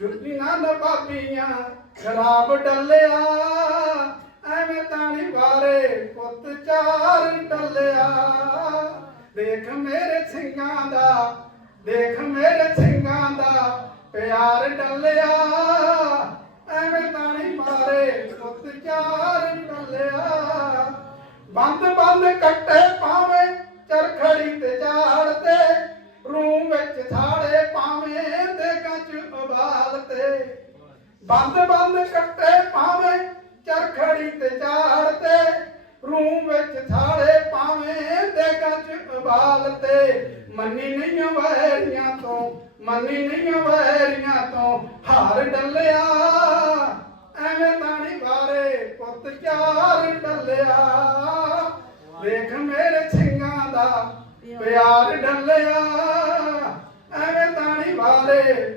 ਜੁੱਤੀਆਂ ਨਾ ਪਾਪੀਆਂ ਖਰਾਬ ਡੱਲਿਆ, ਐਵੇਂ ਤਾਣੀ ਵਾਰੇ ਪੁੱਤ ਚਾਰ ਡੱਲਿਆ। ਦੇਖ ਮੇਰੇ ਸਿੰਘਾਂ ਦਾ, ਦੇਖ ਮੇਰੇ ਸਿੰਘਾਂ ਦਾ ਪਿਆਰ ਡੱਲਿਆ, ਐਵੇਂ ਤਾਣੀ ਮਾਰੇ ਪੁੱਤ ਚਾਰ ਡੱਲਿਆ। ਬੰਦ ਬੰਦ ਕੱਟੇ ਪਾਵੇਂ ਚਰਖੜੀ ਤੇ ਝਾੜ ਤੇ ਰੂਮ ਵਿੱਚ ਥਾੜੇ ਪਾਵੇਂ ਤੇ ਕੱਚ ਉਬਾਲ ਤੇ ਬੰਦ ਬੰਦ ਕੱਟੇ ਪਾਵੇਂ ਚਰਖੜੀ ਤੇ ਝਾੜ ਰੂਮ ਵਿੱਚ ਥਾੜੇ ਪਾਵੇਂ ਤੇ ਕੱਚ ਉਬਾਲ ਤੇ। ਮੰਨੀ ਨਹੀਂ ਵੈਰੀਆਂ ਤੋਂ, ਮੰਨੀ ਨਹੀਂ ਵੈਰੀਆਂ ਤੋਂ ਹਾਰ ਡੱਲਿਆ, ਐਵੇਂ ਤਾਣੀ ਬਾਰੇ ਪੁੱਤ ਚਾਰ ਡੱਲਿਆ। ਵੇਖ ਮੇਰੇ ਸਿੰਘਾਂ ਦਾ ਪਿਆਰ ਡੱਲਿਆ, ਐਵੇਂ ਤਾਣੀ ਵਾਰੇ